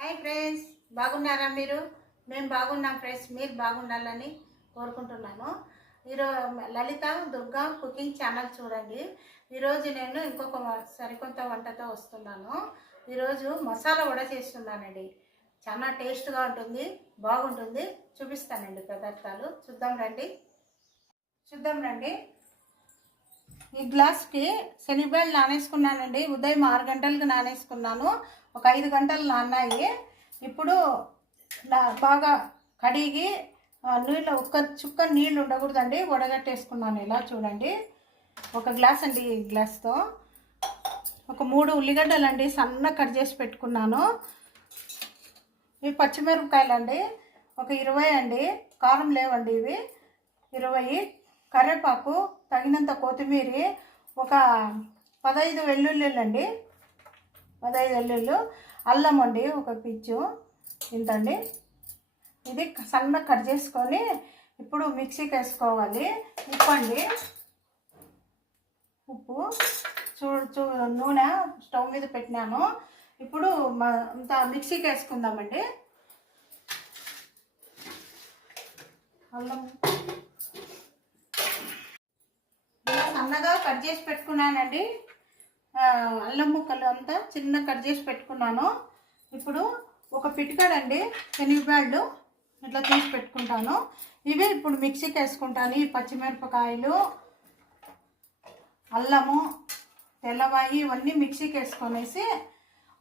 Hi friends బాగున్నారా మీరు? మేము బాగున్నాం ఫ్రెండ్స్ మీరు బాగుండాలని కోరుకుంటున్నాను ఈరోజు లలిత దుర్గా కుకింగ్ ఛానల్ చూడండి. ఈరోజు నేను ఇంకొక వ- వంటతో వస్తున్నాను. ఈరోజు మసాలా వడ చేస్తున్నానండి. చాలా టేస్ట్గా ఉంటుంది బాగుంటుంది. చూపిస్తానండి పదార్థాలు. చూద్దాం రండి. చూద్దాం రండి. ఈ గ్లాస్కి శనిబ్యాళ్ళు నానేసుకున్నానండి. ఉదయం ఆరు గంటలకు నానేసుకున్నాను. ఒక ఐదు గంటలు నాన్నాయి. ఇప్పుడు నా- బాగా కడిగి నీళ్ళు ఒక్క చుక్క నీళ్ళు ఉండకూడదండి. వడగట్టేసుకున్నాను. ఇలా చూడండి. ఒక గ్లాస్ అండి ఈ గ్లాస్తో. ఒక మూడు ఉల్లిగడ్డలు అండి సన్న కట్ చేసి పెట్టుకున్నాను. ఇవి పచ్చిమిరపకాయలు అండి ఒక ఇరవై అండి. కారం లేవండి ఇవి. ఇరవై. కరివేపాకు తగినంత కొత్తిమీర ఒక పదహైదు వెల్లుల్లిలు అండి. పదహైదు వెల్లుళ్ళు అల్లం అండి ఒక పిచ్చు. ఇంతండి. ఇది సన్న కట్ చేసుకొని ఇప్పుడు మిక్సీకి వేసుకోవాలి. ఉప్పు అండి ఉప్పు. చూ చూ నూనె స్టవ్ మీద పెట్టినాను ఇప్పుడు అంత అంతా మిక్సీకి వేసుకుందామండి. అల్లం ఇలా సన్నగా కట్ చేసి పెట్టుకున్నానండి. అల్లం ముక్కలు అంతా చిన్న కట్ చేసి పెట్టుకున్నాను. ఇప్పుడు ఒక పిటికాడండి శనగబ్యాళ్ళు ఇట్లా తీసి పెట్టుకుంటాను. ఇవి ఇప్పుడు మిక్సీకి వేసుకుంటాను. ఈ పచ్చిమిరపకాయలు అల్లము తెల్లవాయి ఇవన్నీ మిక్సీకి వేసుకొనేసి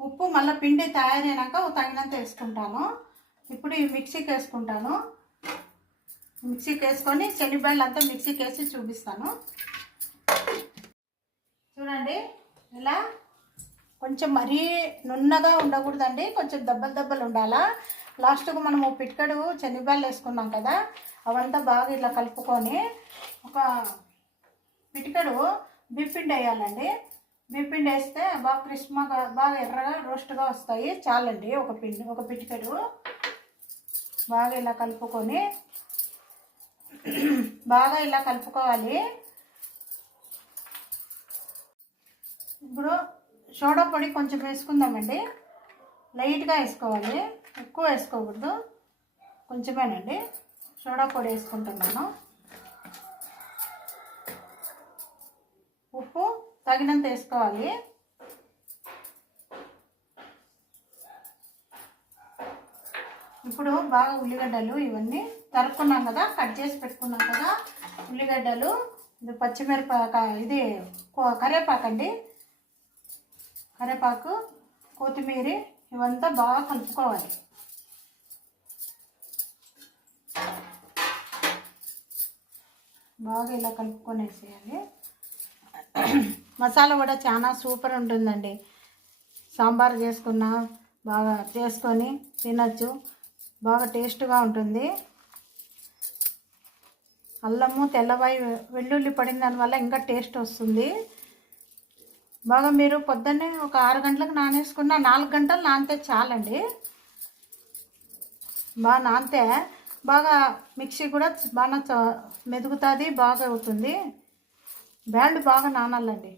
ఉప్పు మళ్ళీ పిండి తయారైనాక తగినంత వేసుకుంటాను. ఇప్పుడు ఈ మిక్సీకి వేసుకుంటాను. మిక్సీకి వేసుకొని శనగబ్యాళ్ళు అంతా మిక్సీకి వేసి చూపిస్తాను చూడండి ఇట్లా కొంచెం మరీ నున్నగా ఉండకూడదండి. కొంచెం దెబ్బలు దెబ్బలు ఉండాలా? లాస్ట్కు మనము పిట్కడు శనగబాలు వేసుకున్నాం కదా అవంతా బాగా ఇట్లా కలుపుకొని ఒక పిటికడు బిప్పిండి వేయాలండి. బిప్పిండి వేస్తే బాగా క్రిస్మగా బాగా ఎర్రగా రోస్ట్గా వస్తాయి. చాలండి ఒక పిండి ఒక పిటికడు. బాగా ఇలా కలుపుకొని బాగా ఇలా కలుపుకోవాలి. ఇప్పుడు సోడా పొడి కొంచెం వేసుకుందామండి. లైట్గా వేసుకోవాలి. ఎక్కువ వేసుకోకూడదు. కొంచెమేనండి. సోడా పొడి వేసుకుంటున్నాను. ఉప్పు తగినంత వేసుకోవాలి. ఇప్పుడు బాగా ఉల్లిగడ్డలు ఇవన్నీ తరుక్కున్నాం కదా కట్ చేసి పెట్టుకున్నాం కదా ఉల్లిగడ్డలు ఇది పచ్చిమిరపకాయ ఇది కో- కరివేపాకండి కరివేపాకు కొత్తిమీర ఇవంతా బాగా కలుపుకోవాలి. బాగా ఇలా కలుపుకొనేసేయాలి మసాలా కూడా చాలా సూపర్ ఉంటుందండి. సాంబార్ చేసుకున్నా బాగా చేసుకొని తినచ్చు. బాగా టేస్ట్గా ఉంటుంది. అల్లము తెల్లవాయి వెల్లుల్లి పడిన దానివల్ల ఇంకా టేస్ట్ వస్తుంది. బాగా మీరు పొద్దున్నే ఒక ఆరు గంటలకు నానేసుకున్న నాలుగు గంటలు నానితే చాలండి. బాగా నానితే బాగా మిక్సీ కూడా బాగా చ- మెదుగుతుంది బాగా అవుతుంది. బ్యాండ్ బాగా నానాలండి.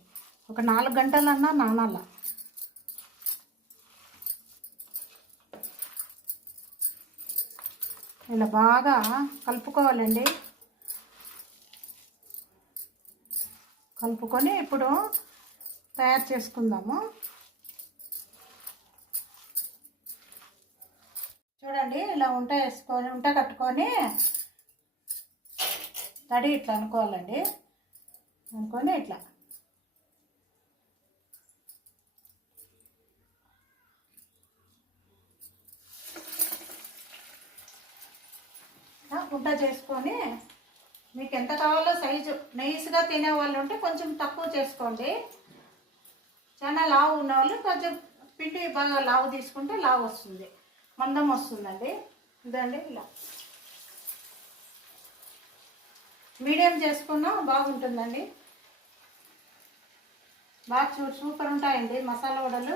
ఒక నాలుగు గంటలన్నా నానాల. ఇలా బాగా కలుపుకోవాలండి. కలుపుకొని ఇప్పుడు తయారు చేసుకుందాము. చూడండి ఇలా ఉంట వేసుకొని ఉంట కట్టుకొని తడి ఇట్లా అనుకోవాలండి. అనుకొని ఇట్లా. ఇలా ఉంట చేసుకొని మీకు ఎంత కావాలో సైజు నైస్గా తినే వాళ్ళు ఉంటే కొంచెం తక్కువ చేసుకోండి. చాలా లావు ఉన్న వాళ్ళు కొంచెం పిండి బాగా లావు తీసుకుంటే లావు వస్తుంది. మందం వస్తుందండి. ఇదండి ఇలా. మీడియం చేసుకున్నా బాగుంటుందండి. బాగా చూ సూపర్ ఉంటాయండి మసాలా వడలు.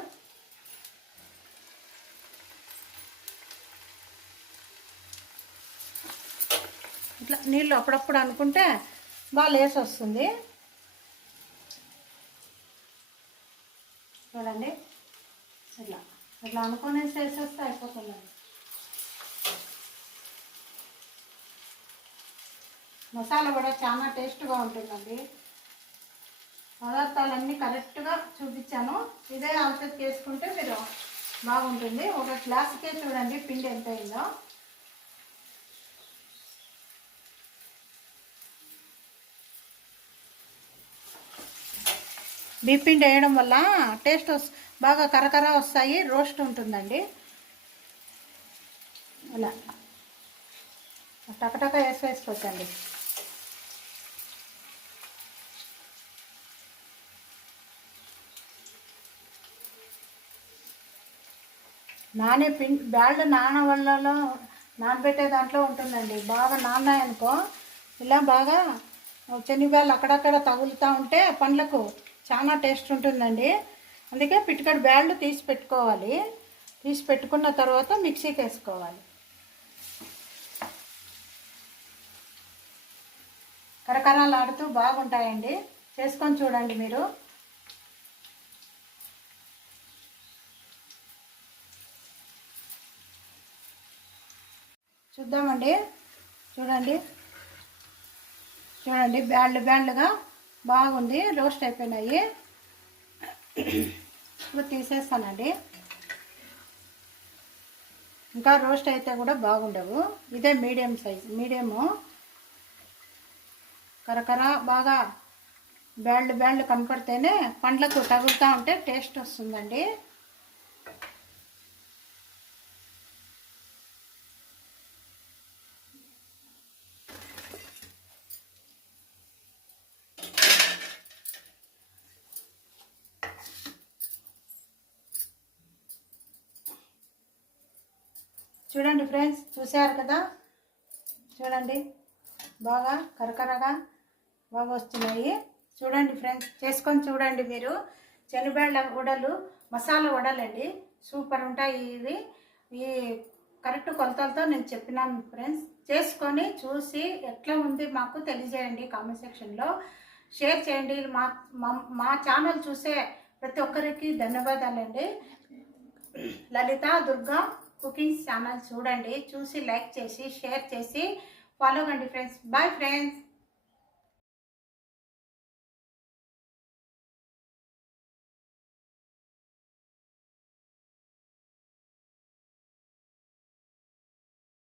ఇట్లా నీళ్ళు అప్పుడప్పుడు అనుకుంటే బాగా లేసి వస్తుంది. చూడండి. ఇట్లా. ఇట్లా అనుకునేసి వేసేస్తే అయిపోతుందండి మసాలా కూడా చాలా టేస్ట్గా ఉంటుందండి. పదార్థాలన్నీ కరెక్ట్గా చూపించాను. ఇదే ఆన్సర్ చేసుకుంటే మీరు బాగుంటుంది. ఒక గ్లాస్కే చూడండి పిండి ఎంత అయిందో. బీపిండి వేయడం వల్ల టేస్ట్ బాగా కరకర వస్తాయి రోస్ట్ ఉంటుందండి. ఇలా. టకటక వేసి వేసుకోవచ్చండి. నానే పిండి బ్యాళ్ళు నాన వల్లలో నానబెట్టే దాంట్లో ఉంటుందండి. బాగా నానాయనుకో ఇలా బాగా శనగబ్యాళ్ళు అక్కడక్కడ తగులుతూ ఉంటే పండ్లకు చాలా టేస్ట్ ఉంటుందండి. అందుకే పిటికడు బ్యాళ్ళు తీసి పెట్టుకోవాలి. తీసి పెట్టుకున్న తర్వాత మిక్సీకి వేసుకోవాలి. కరకరాలు ఆడుతూ బాగుంటాయండి. చేసుకొని చూడండి మీరు. చూద్దామండి. చూడండి. చూడండి. బ్యాండ్లు బ్యాండ్లుగా బాగుంది రోస్ట్ అయిపోయినాయి. ఇప్పుడు తీసేస్తానండి. ఇంకా రోస్ట్ అయితే కూడా బాగుండవు. ఇదే మీడియం సైజ్ మీడియము. కరకర బాగా బ్యాండ్లు బ్యాండ్లు కనపడితేనే పండ్లకు తగులుతూ ఉంటే టేస్ట్ వస్తుందండి. చూడండి ఫ్రెండ్స్ చూసారు కదా? చూడండి బాగా కరకరగా బాగా వస్తున్నాయి. చూడండి ఫ్రెండ్స్ చేసుకొని చూడండి మీరు. శనిబేళ్ళ వడలు మసాలా వడలండి. సూపర్ ఉంటాయి ఇవి. ఈ కరెక్ట్ కొలతలతో నేను చెప్పినాను ఫ్రెండ్స్. చేసుకొని చూసి ఎట్లా ఉంది మాకు తెలియజేయండి కామెంట్ సెక్షన్లో. షేర్ చేయండి. మా మా- మా ఛానల్ చూసే ప్రతి ఒక్కరికి ధన్యవాదాలండి. లలిత దుర్గా కుకింగ్ ఛానల్ చూడండి చూసి లైక్ చేసి షేర్ చేసి ఫాలో కండి ఫ్రెండ్స్ బాయ్ ఫ్రెండ్స్